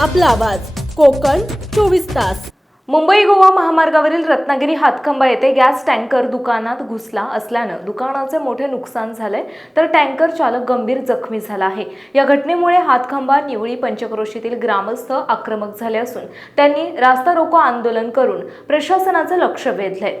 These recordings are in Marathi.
आपला आवाज. कोकण चोवीस तास. मुंबई गोवा महामार्गावरील रत्नागिरी हातखंबा येथे गॅस टँकर दुकानात घुसला असल्यानं दुकानाचे मोठे नुकसान झालंय तर टँकर चालक गंभीर जखमी झाला आहे. या घटनेमुळे हातखंबा निवळी पंचक्रोशीतील ग्रामस्थ आक्रमक झाले असून त्यांनी रास्ता रोको आंदोलन करून प्रशासनाचं लक्ष वेधलंय.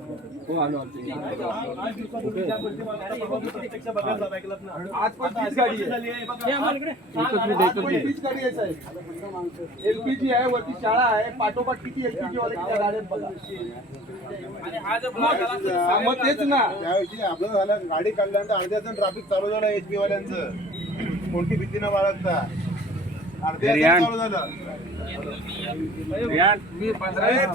पण तीच गाडी आहे. तीच गाडी आहे साहेब. एलपीजी आहे वरती शाळा आहे. पाठोपाठ किती एलपीजी वाले त्या गाड्यात बघा. हा, मग तेच ना. त्यावेळी आपलं झालं गाडी काढल्यानंतर अर्ध्या तास ट्रॅफिक चालू झालं एचपी वाल्यांचं. कोणती भीती न बाळगता. अर्ध्या चालू झालं.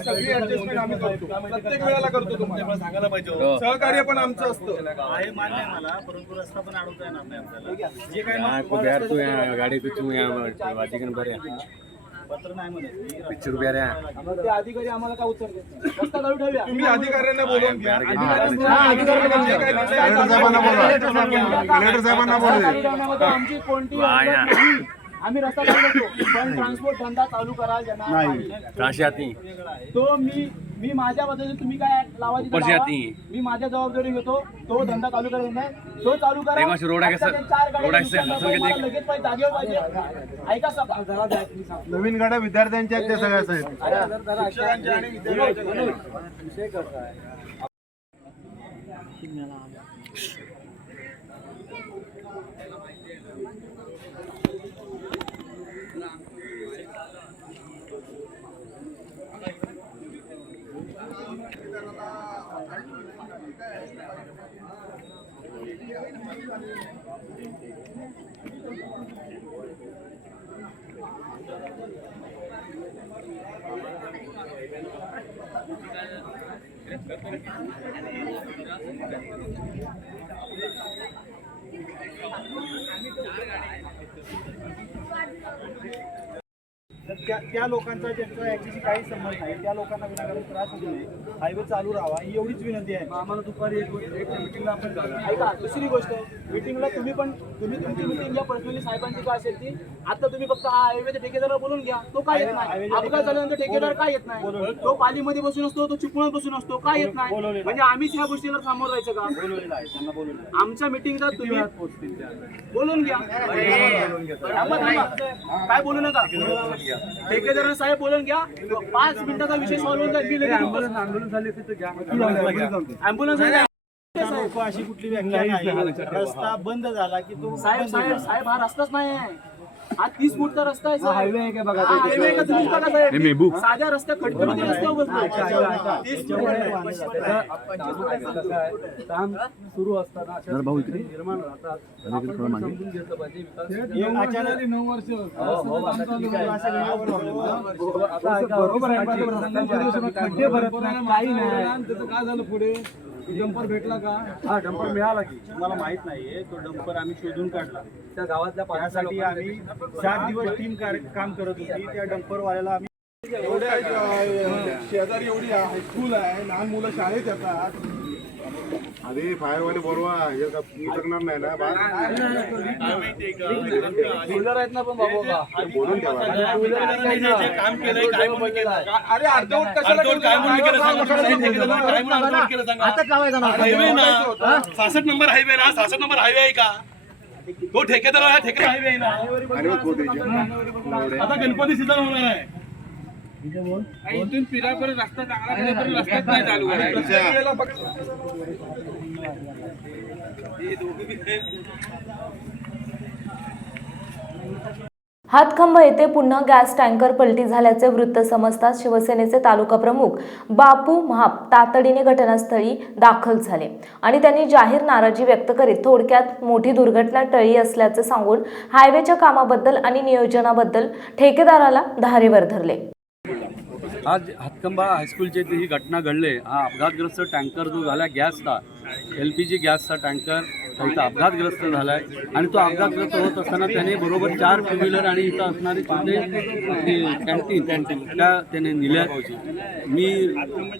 सगळी आम्ही करतो प्रत्येक वेळेला करतो तुम्हाला सांगायला पाहिजे सहकार्य पण आमचं असतं. आहे मान्य मला परंतु रस्ता पण अडवता येणार नाही आपल्याला जे काही यहाँ को बिहार तू यहाँ गाड़ी को तू यहाँ वाचिकन भरे पत्र नाही म्हणत. पिक्चर बिहार यहाँ मग ते अधिकारी आम्हाला काय उत्तर देत रस्ता चालू ठेवूया. तुम्ही अधिकाऱ्यांना बोलवून घ्या. हा, साहेबांना बोलवा. आमची कोणती. आम्ही रस्ता चालू करतो पण ट्रान्सपोर्ट धंदा चालू करा ज्यांना नाही. तो मी मी माझ्या पद्धतीने तुम्ही काय लावायची. मी माझ्या जबाबदारी घेतो तो धंदा चालू करायचा नाही. तो चालू करा. लगेच पाहिजे जागेवर पाहिजे. ऐका सर. नवीन गाड्या विद्यार्थ्यांच्या आहेत त्या सगळ्या साहेब. शिक्षकांच्या आणि विद्यार्थ्यांच्या तर त्या त्या लोकांचा ज्यांचा याच्याशी काही संबंध नाही त्या लोकांना विनाकारण त्रास होऊ नये. हायवे चालू राहावा ही एवढीच विनंती आहे. आम्हाला दुपारी एक एक मिटिंगला आपण ऐका दुसरी गोष्ट मिटिंगला तुम्ही पण तुम्ही तुमची मिटिंग घ्या पर्सनली साहेबांची काय असेल ती. आता तुम्ही फक्त हा हायवेच्या ठेकेदाराला बोलून घ्या. तो काय येत नाही. अपघात झाल्यानंतर ठेकेदार काय येत नाही? तो पालीमध्ये बसून असतो तो चिपळूण बसून असतो काय येत नाही? म्हणजे आम्हीच ह्या गोष्टीला सामोरं राहायचं का? आमच्या मिटिंगला तुम्ही बोलून घ्या. काय बोलू नका? ठेकेदार साहेब बोलून घ्या. पाच मिनिटाचा विषय सॉल्व्ह होऊन जाईल. लगेच ऍम्ब्युलन्स लोक अशी कुठली व्याख्या नाही रस्ता बंद झाला की तो साहेब साहेब साहेब हा रस्ताच नाही आहे हा तीस फूटचा रस्ता आहे हायवे आहे का बघा हायवे आहे का तुम्हीच बघा साहेब साध्या रस्त्या खडखडीच्या रस्त्यावर बसतो तीस काम सुरू असताना अशा परिस्थिती निर्माण राहतात समजून घेतलं पाहिजे नऊ वर्ष बरोबर आहे खड्डे भरत नाही काही नाही त्याचं काय झालं पुढे डंपर भेटला का? हा डंपर मिळाला की. मला माहीत नाहीये तो डंपर आम्ही शोधून काढला. त्या गावातल्या त्यासाठी आम्ही सात दिवस टीम काम करत होती. त्या डंपर वाल्याला आम्ही शेजारी एवढी हायस्कूल आहे लहान मुलं शाळेत येतात. अरे फायरवाले बोलवा हे का उतरणार नाही ना बा डीलर आहेत ना पण बाबा बोलून ठेवा. अरे अर्धवट कशाला सासष्ट नंबर हायवे ना. सासष्ट नंबर हायवे आहे का? तो ठेकेदार आहे ठेकेदार हायवे आहे ना. आणि मग कोथरीच्या आता गणपती सीझन होणार आहे. इथून पिरापर्यंत रस्ता चांगला रस्ताच नाही चालू करायचा हातखंब येथे पुन्हा गॅस टँकर पलटी झाल्याचे वृत्त समजताच शिवसेनेचे तालुका प्रमुख बापू महाप तातडीने घटनास्थळी दाखल झाले आणि त्यांनी जाहीर नाराजी व्यक्त करीत थोडक्यात मोठी दुर्घटना टळी असल्याचे सांगून हायवेच्या कामाबद्दल आणि नियोजनाबद्दल ठेकेदाराला धारेवर धरले. आज हातकंबा हायस्कूलची जी ही घटना घडले हा अपघातग्रस्त टँकर जो झाला गॅसचा एल पी जी गॅसचा टँकर इथं अपघातग्रस्त झाला आहे आणि तो अपघातग्रस्त होत असताना त्याने बरोबर चार टू व्हीलर आणि इथं असणारे छोटे कॅन्टीन कॅन्टीन त्या त्याने निल्या. मी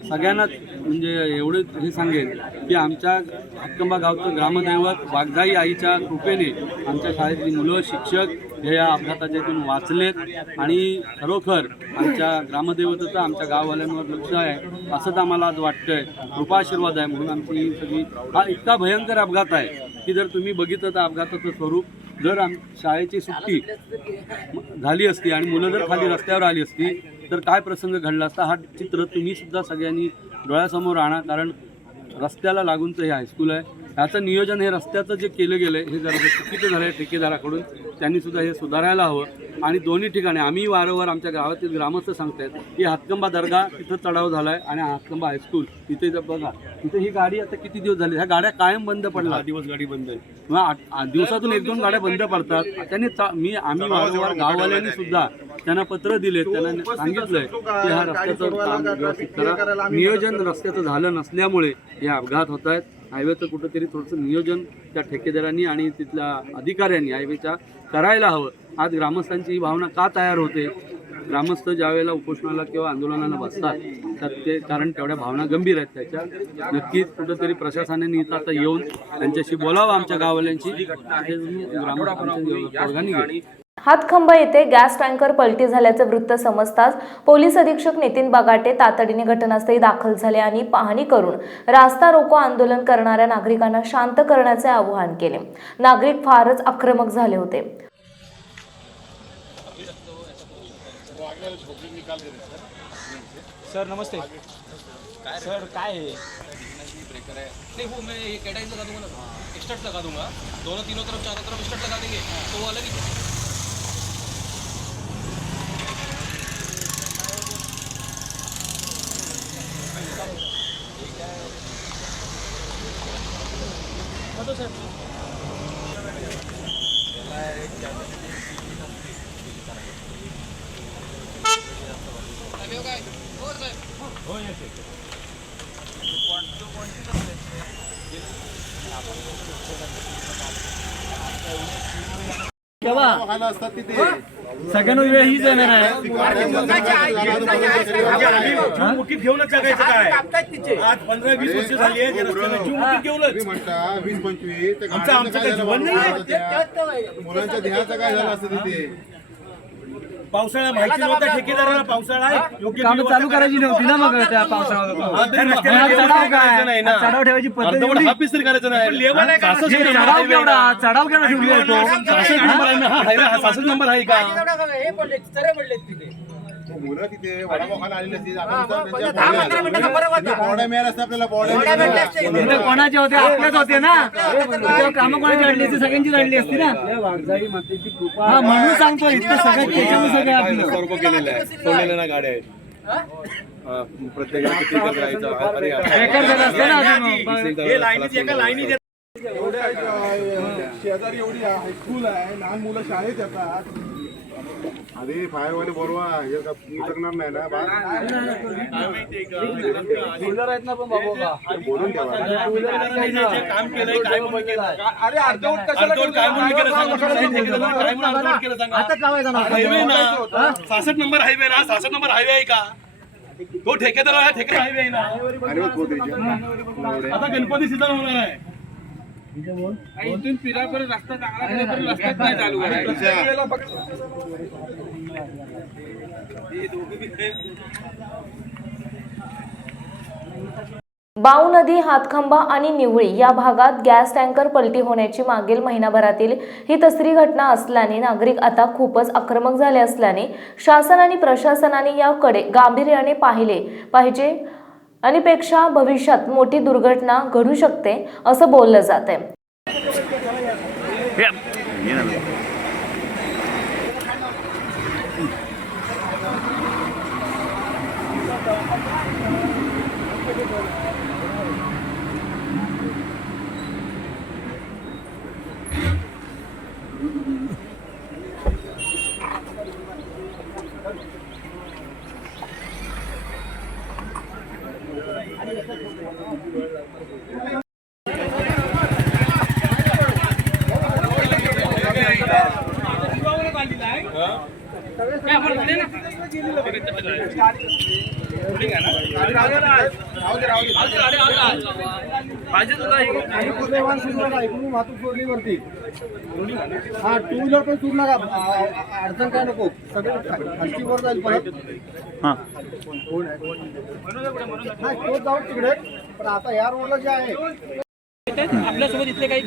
सगळ्यांनाच म्हणजे एवढे हे सांगेन की आमच्या हक्कंबा गावचं ग्रामदैवत वाघजाई आईच्या कृपेने आमच्या शाळेतली मुलं शिक्षक हे या अपघाताच्या इथून वाचलेत आणि खरोखर आमच्या ग्रामदेवतेचं आमच्या गाववाल्यांवर लक्ष आहे असंच आम्हाला आज वाटतंय. कृपाशीर्वाद आहे म्हणून आमची ही सगळी हा इतका भयंकर अपघात आहे की जर तुम्ही बघितलं तर अपघाताचं स्वरूप जर आम शाळेची सुट्टी झाली असती आणि मुलं जर खाली रस्त्यावर आली असती तर काय प्रसंग घडला असता? हा चित्र तुम्ही सुद्धा सगळ्यांनी डोळ्यासमोर आणा कारण रस्त्याला लागूनचं हे हायस्कूल आहे. ह्याचं नियोजन हे रस्त्याचं जे केलं गेलं आहे हे जरा चुकीचं झालं आहे ठेकेदाराकडून त्यांनीसुद्धा हे सुधारायला हवं. आणि दोन्ही ठिकाणी आम्ही वारंवार आमच्या गावातील ग्रामस्थ सांगतायत की हातकंबा दर्गा तिथं चढाव झाला आहे आणि हातकंबा हायस्कूल तिथे जर बघा. तिथे ही गाडी आता किती दिवस झाली? ह्या गाड्या कायम बंद पडल्या. दिवस गाडी बंद आहे. दिवसातून एक दोन गाड्या बंद पडतात. त्यांनी मी आम्ही वारंवार गाववाल्यांनी सुद्धा त्यांना पत्र दिले त्यांना सांगितलंय की? हा रस्त्याचं काम व्यवस्थित करा. नियोजन रस्त्याचं झालं नसल्यामुळे हे अपघात होत आहेत हायवेचं कुठंतरी थोडंसं नियोजन त्या ठेकेदारांनी आणि तिथल्या अधिकाऱ्यांनी हायवेच्या करायला हवं. आज ग्रामस्थांची ही भावना का तयार होते? ग्रामस्थ ज्या वेळेला उपोषणाला किंवा आंदोलनाला बसतात तर ते कारण तेवढ्या भावना गंभीर आहेत त्याच्या. नक्कीच कुठंतरी प्रशासनाने इथं आता येऊन त्यांच्याशी बोलावं आमच्या गाववाल्यांशी. हे हातखंबा येथे गॅस टँकर पलटी झाल्याचं वृत्त समजताच पोलीस अधीक्षक नितीन बगाटे तातडीने घटनास्थळी दाखल झाले आणि पाहणी करून रास्ता रोको आंदोलन करणाऱ्या नागरिकांना शांत करण्याचे आवाहन केले. नागरिक फारच आक्रमक झाले होते. सर नमस्ते. सर काय आहे नहीं वो मैं ये कैटाइज लगा दूंगा ना स्टार्ट लगा दूंगा दोनों तीनों तरफ चारों तरफ स्टार्ट लगा देंगे? तो वो अलग ही वाहनं असतात तिथे. सगळ्यांना वेळ हीच येणार आहे. जगायचं काय? आज पंधरा वीस वर्ष झाली आहे वीस पंचवीस ते आमचं- आमचं जीवन त्या? मुलांच्या देहाचं काय झालं असतं तिथे? पावसाळा माहिती नव्हता ठेकेदाराला पावसाळा आहे? योग्य काम चालू करायची नव्हती ना मग त्या हा, पावसाळ्यात हा, चढाव. काय ठेवायची पद्धत एवढी. तरी करायचं नाही. लेवल आहे का? हे चढाव केवढा? चढाव केवढा ठेवली आहे नंबर ना? हा हा नंबर आहे का? मुलं तिथे वडापाव खायला आलेली असतील आपल्याला कोणाचे होते? आपल्याच होते ना. काम कोणाची अडली असती? सगळ्यांची अडली असती ना. हा म्हणून सांगतो इथं सगळं त्याच्यामुळे सगळं आपलं सर्व केलेलं आहे ना गाड्या आहेत. हा, प्रत्येकाला किती एकत्र राहायचं अरे बेकार झालं असतं ना अजून. हे लाईनीत एका लाईनीत शेजारी एवढी हायस्कूल आहे लहान मुलं शाळेत येतात. अरे फायरवाले बोलवा हे का उतरणार नाही ना बा बोलून ठेवा. काम केलंय काय म्हणून केलं अरे अर्धवट काय म्हणून केलं सांगा काय म्हणून अर्धवट केलं सांगा. हायवे ना. सहासष्ट नंबर हायवे ना. सहासष्ट नंबर हायवे आहे का? तो ठेकेदार ठेकेदार हायवे आहे ना. आता गणपती सीझन होणार आहे. इथून पिरापर्यंत रस्ता चांगला करेपर्यंत रस्ताच नाही चालू करायचा. बाऊ नदी हातखंबा आणि निवळी या भागात गॅस टँकर पलटी होण्याची मागील महिनाभरातील ही तिसरी घटना असल्याने नागरिक आता खूपच आक्रमक झाले असल्याने शासन आणि प्रशासनाने याकडे गांभीर्याने पाहिले पाहिजे. आणि पेक्षा भविष्यात मोठी दुर्घटना घडू शकते असं बोललं जात आहे वाहतूक सोडली वरती हा. टू व्हीलर पण सोडू नका अडचण काय नको सगळं खालची वर जाईल परत नाही तो जाऊ तिकडे पण आता या रोडला जे आहे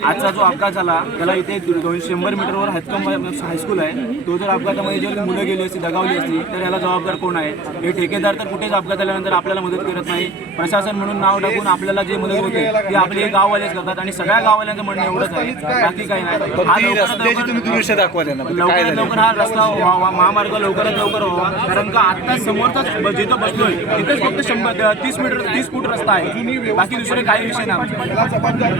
आजचा जो अपघात झाला त्याला इथे दोनशे शंभर मीटरवर हातकंब हायस्कूल आहे. तो जर अपघातामध्ये जर मुलं गेली असती दगावली असती तर याला जबाबदार कोण आहे? हे ठेकेदार तर कुठेच अपघात झाल्यानंतर आपल्याला मदत करत नाही. प्रशासन म्हणून नाव टाकून आपल्याला जे मदत होते ती आपले गाववालेच करतात आणि सगळ्या गाववाल्यांचं म्हणणं एवढंच आहे. बाकी काही नाही. लवकरात लवकर- लवकरात लवकर हा रस्ता व्हावा महामार्ग लवकरात लवकर व्हावा कारण का आता समोरचाच जिथं बसलोय तिथेच फक्त शंभर तीस मीटर तीस फूट रस्ता आहे. बाकी दुसरे काही विषय नाही